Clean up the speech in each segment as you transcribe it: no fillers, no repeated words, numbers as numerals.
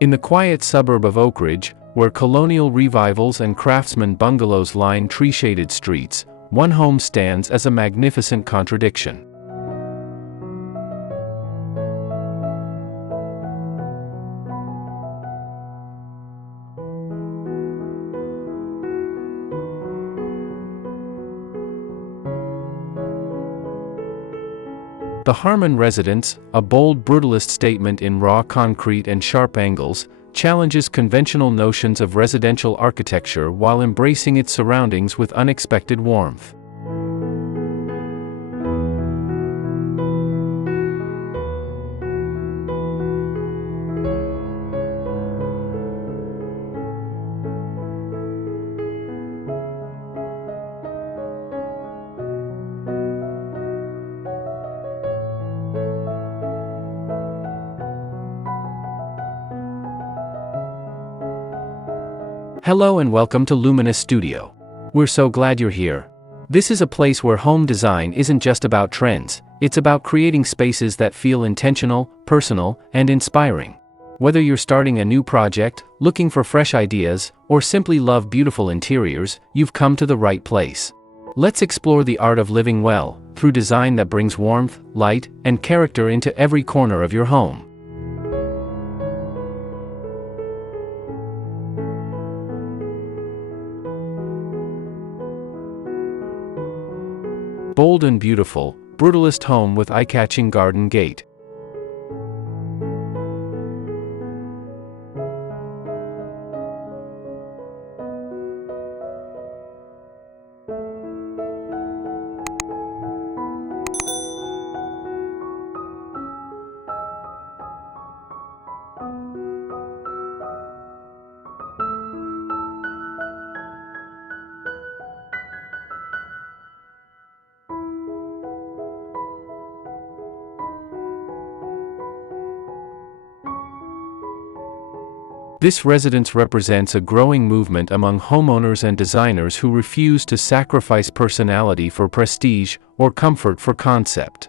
In the quiet suburb of Oak Ridge, where colonial revivals and craftsman bungalows line tree-shaded streets, one home stands as a magnificent contradiction. The Harmon residence, a bold brutalist statement in raw concrete and sharp angles, challenges conventional notions of residential architecture while embracing its surroundings with unexpected warmth. Hello and welcome to Luminous Studio. We're so glad you're here. This is a place where home design isn't just about trends, it's about creating spaces that feel intentional, personal, and inspiring. Whether you're starting a new project, looking for fresh ideas, or simply love beautiful interiors, you've come to the right place. Let's explore the art of living well, through design that brings warmth, light, and character into every corner of your home. Bold and beautiful, brutalist home with eye-catching garden gate. This residence represents a growing movement among homeowners and designers who refuse to sacrifice personality for prestige or comfort for concept.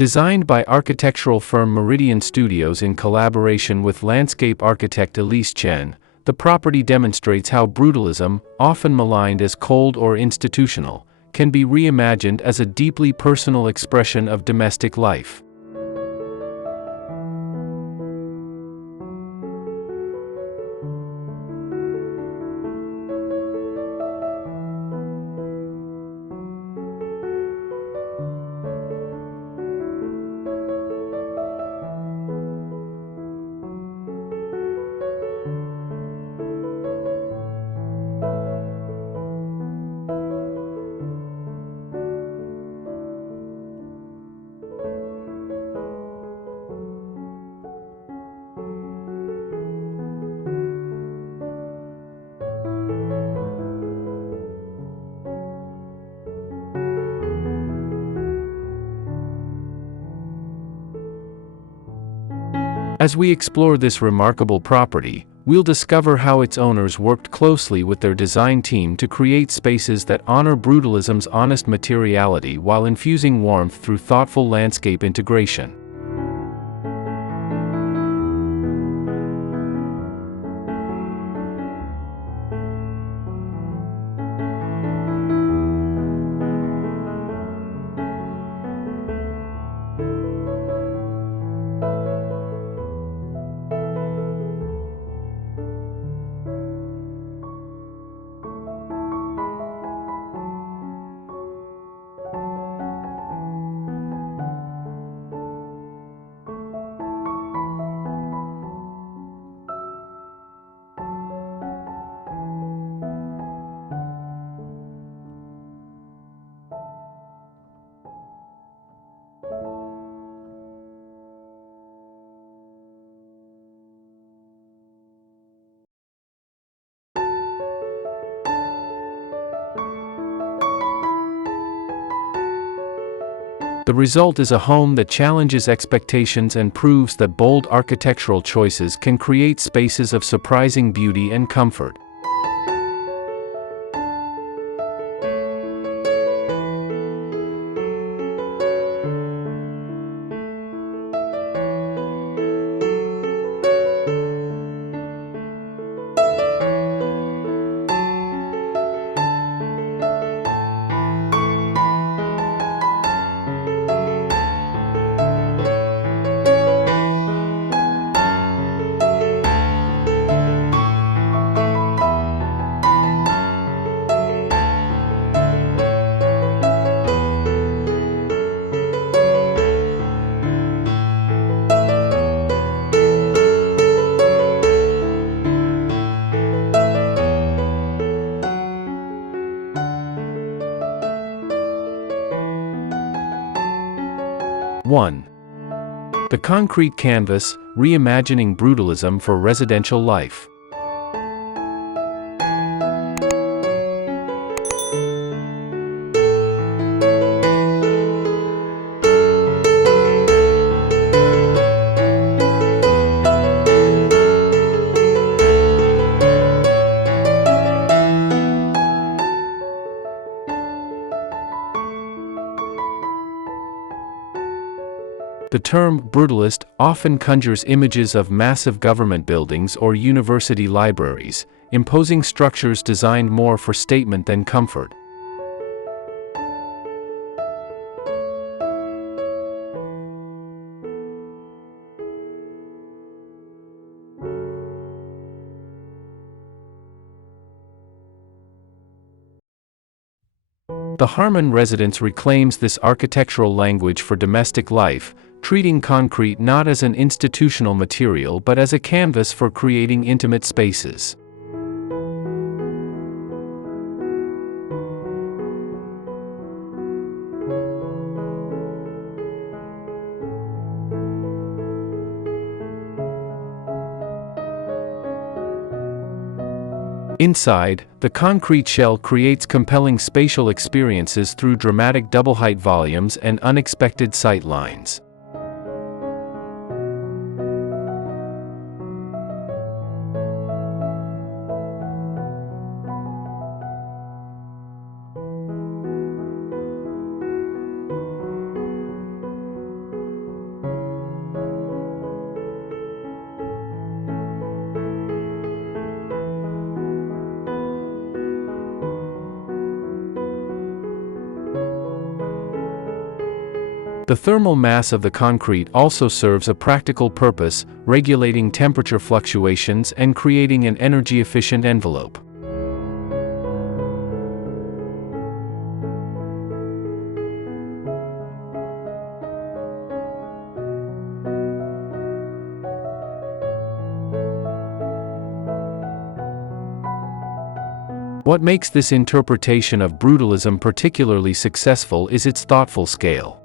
Designed by architectural firm Meridian Studios in collaboration with landscape architect Elise Chen, the property demonstrates how brutalism, often maligned as cold or institutional, can be reimagined as a deeply personal expression of domestic life. As we explore this remarkable property, we'll discover how its owners worked closely with their design team to create spaces that honor brutalism's honest materiality while infusing warmth through thoughtful landscape integration. The result is a home that challenges expectations and proves that bold architectural choices can create spaces of surprising beauty and comfort. One. The Concrete Canvas, Reimagining Brutalism for Residential Life. The term brutalist often conjures images of massive government buildings or university libraries, imposing structures designed more for statement than comfort. The Harmon residence reclaims this architectural language for domestic life, treating concrete not as an institutional material but as a canvas for creating intimate spaces. Inside, the concrete shell creates compelling spatial experiences through dramatic double-height volumes and unexpected sight lines. The thermal mass of the concrete also serves a practical purpose, regulating temperature fluctuations and creating an energy-efficient envelope. What makes this interpretation of brutalism particularly successful is its thoughtful scale.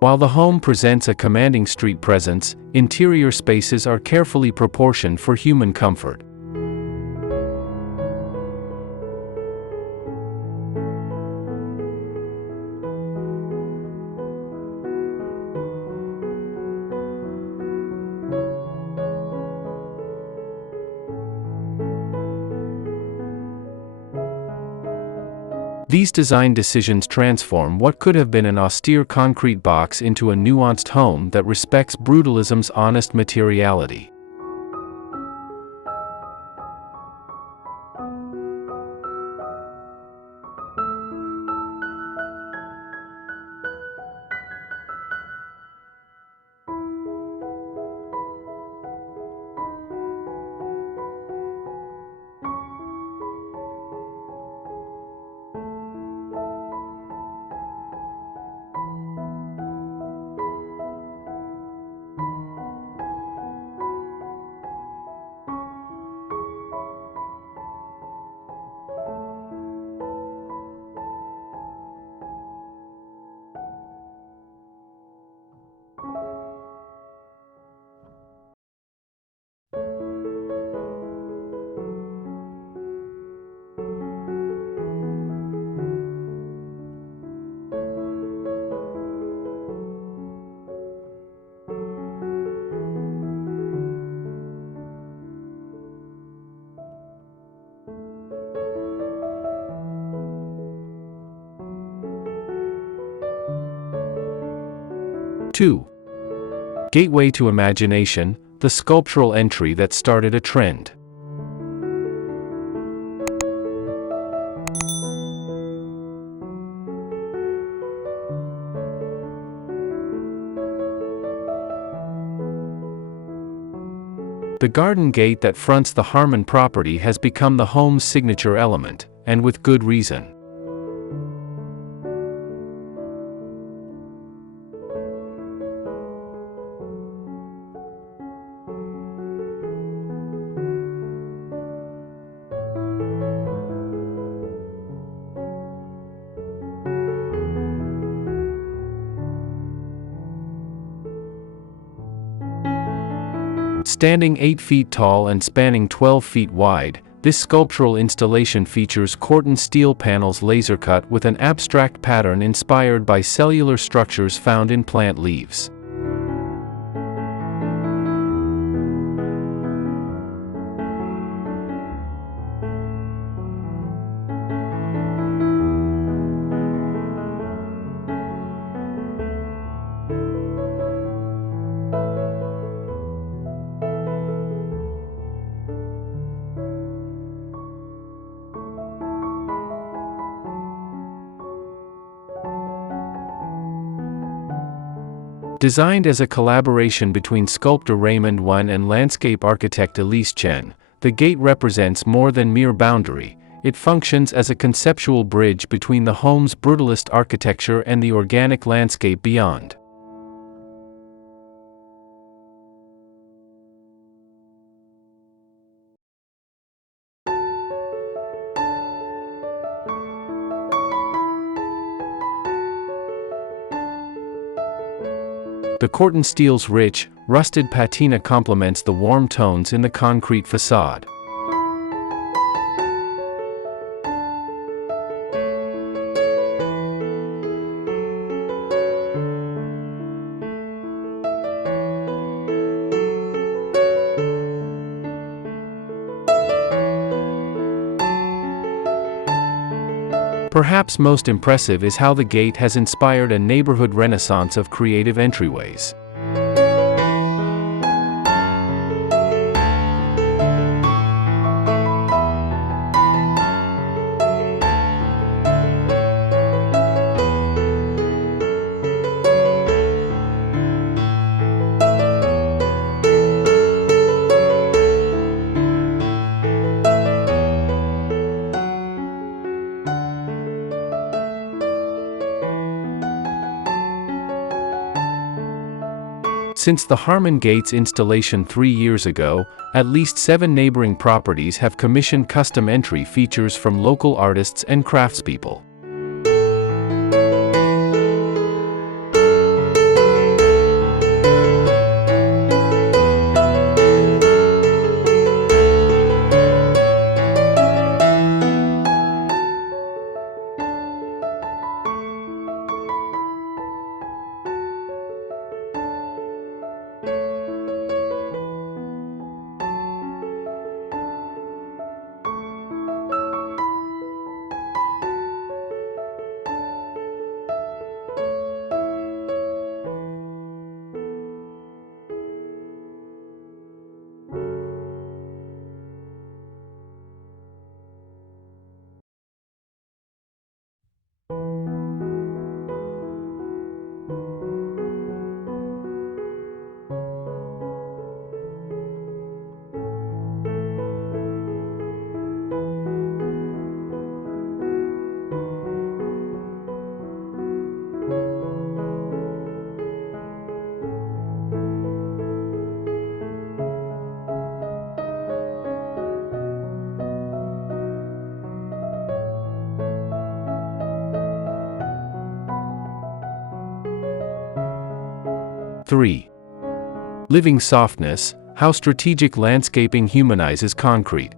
While the home presents a commanding street presence, interior spaces are carefully proportioned for human comfort. These design decisions transform what could have been an austere concrete box into a nuanced home that respects brutalism's honest materiality. 2. Gateway to imagination, the sculptural entry that started a trend. The garden gate that fronts the Harmon property has become the home's signature element, and with good reason. Standing 8 feet tall and spanning 12 feet wide, this sculptural installation features Corten steel panels laser-cut with an abstract pattern inspired by cellular structures found in plant leaves. Designed as a collaboration between sculptor Reimagining and landscape architect Elise Chen, the gate represents more than mere boundary. It functions as a conceptual bridge between the home's brutalist architecture and the organic landscape beyond. The Corten steel's rich, rusted patina complements the warm tones in the concrete facade. Perhaps most impressive is how the gate has inspired a neighborhood renaissance of creative entryways. Since the Harmon Gates installation 3 years ago, at least 7 neighboring properties have commissioned custom entry features from local artists and craftspeople. Three. Living softness, how strategic landscaping humanizes concrete.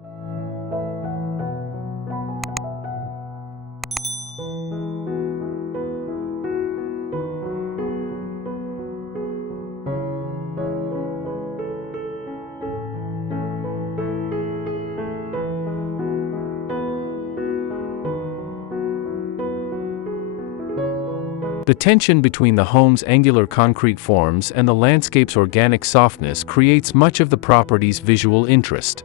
The tension between the home's angular concrete forms and the landscape's organic softness creates much of the property's visual interest.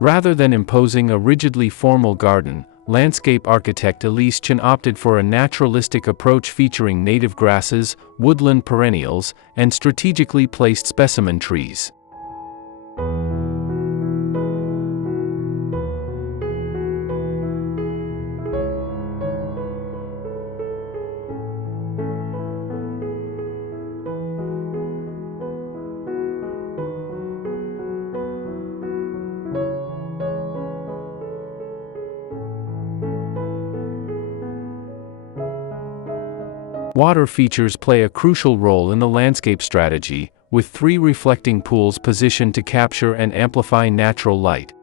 Rather than imposing a rigidly formal garden, landscape architect Elise Chen opted for a naturalistic approach featuring native grasses, woodland perennials, and strategically placed specimen trees. Water features play a crucial role in the landscape strategy, with 3 reflecting pools positioned to capture and amplify natural light.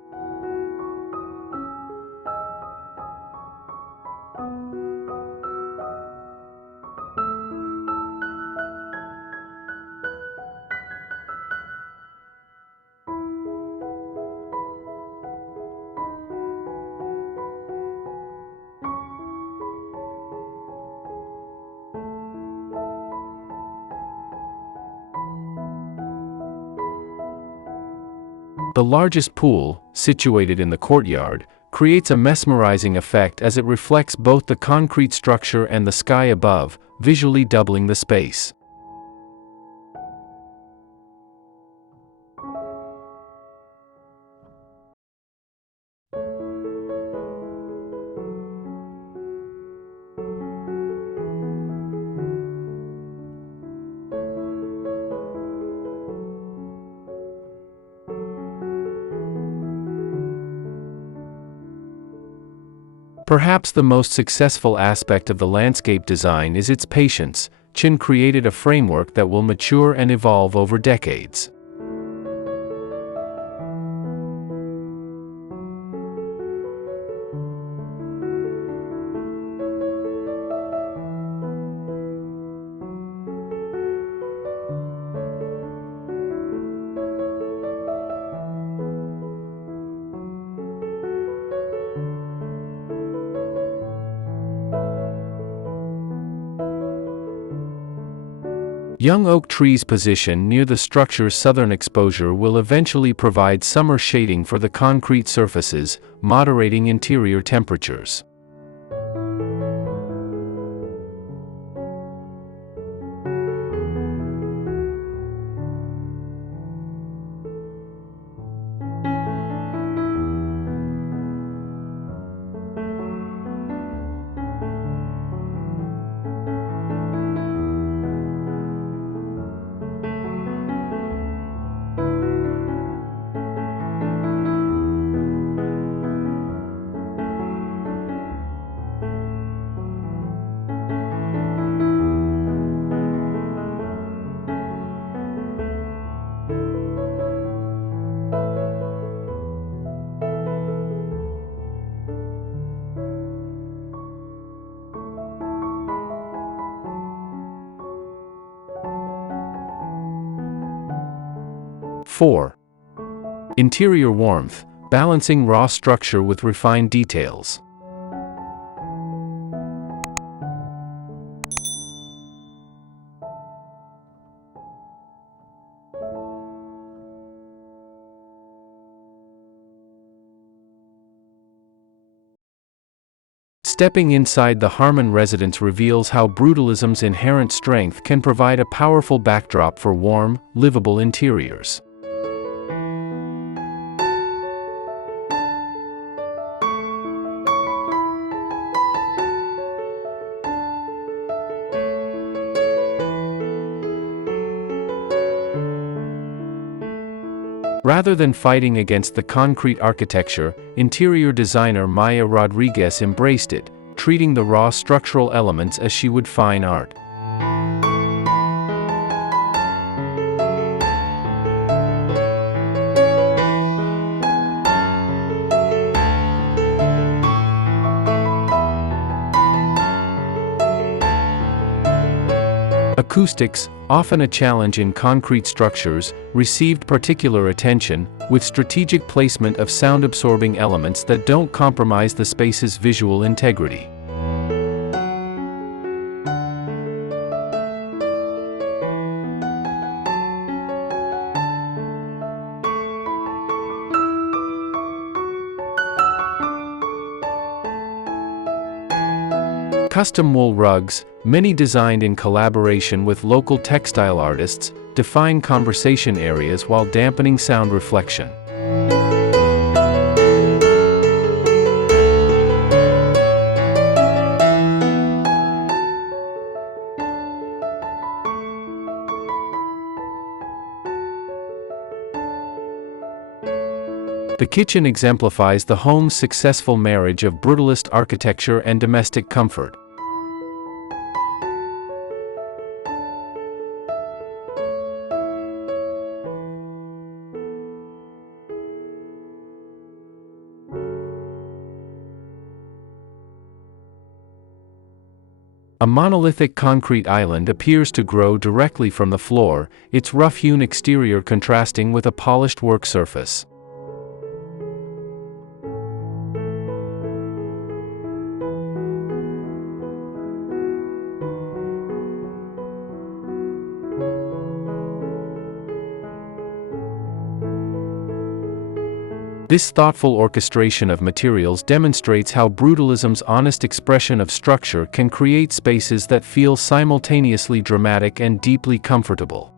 The largest pool, situated in the courtyard, creates a mesmerizing effect as it reflects both the concrete structure and the sky above, visually doubling the space. Perhaps the most successful aspect of the landscape design is its patience. Chen created a framework that will mature and evolve over decades. Young oak trees positioned near the structure's southern exposure will eventually provide summer shading for the concrete surfaces, moderating interior temperatures. Four. Interior warmth, balancing raw structure with refined details. Stepping inside the Harmon residence reveals how Brutalism's inherent strength can provide a powerful backdrop for warm, livable interiors. Rather than fighting against the concrete architecture, interior designer Maya Rodriguez embraced it, treating the raw structural elements as she would fine art. Acoustics, often a challenge in concrete structures, received particular attention, with strategic placement of sound-absorbing elements that don't compromise the space's visual integrity. Custom wool rugs, many designed in collaboration with local textile artists, define conversation areas while dampening sound reflection. The kitchen exemplifies the home's successful marriage of brutalist architecture and domestic comfort. A monolithic concrete island appears to grow directly from the floor, its rough-hewn exterior contrasting with a polished work surface. This thoughtful orchestration of materials demonstrates how Brutalism's honest expression of structure can create spaces that feel simultaneously dramatic and deeply comfortable.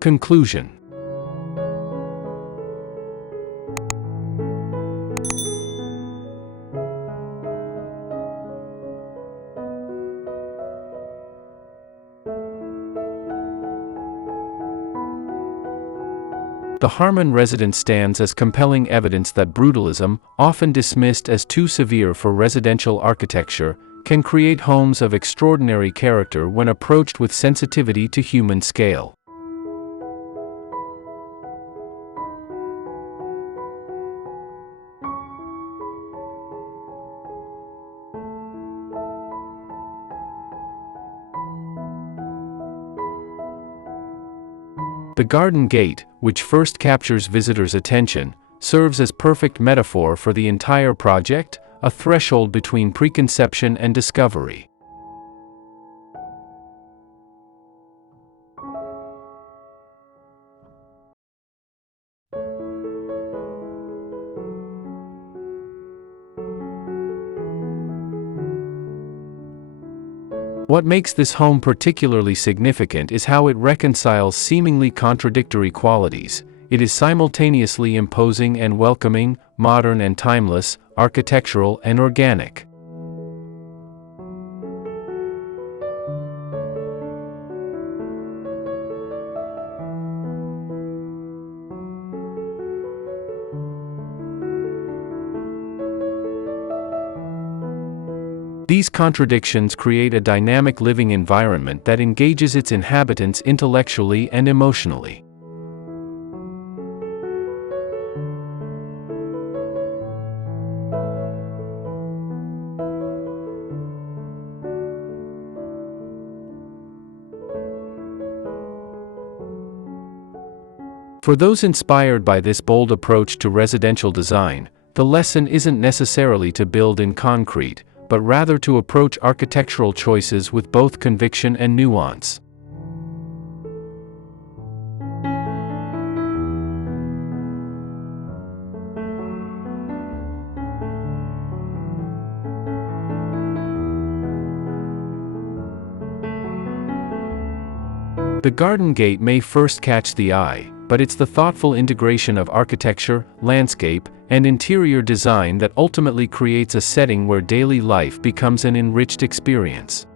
Conclusion. The Harmon residence stands as compelling evidence that Brutalism, often dismissed as too severe for residential architecture, can create homes of extraordinary character when approached with sensitivity to human scale. The garden gate, which first captures visitors' attention, serves as perfect metaphor for the entire project, a threshold between preconception and discovery. What makes this home particularly significant is how it reconciles seemingly contradictory qualities. It is simultaneously imposing and welcoming, modern and timeless, architectural and organic. These contradictions create a dynamic living environment that engages its inhabitants intellectually and emotionally. For those inspired by this bold approach to residential design, the lesson isn't necessarily to build in concrete, but rather to approach architectural choices with both conviction and nuance. The garden gate may first catch the eye, but it's the thoughtful integration of architecture, landscape, and interior design that ultimately creates a setting where daily life becomes an enriched experience.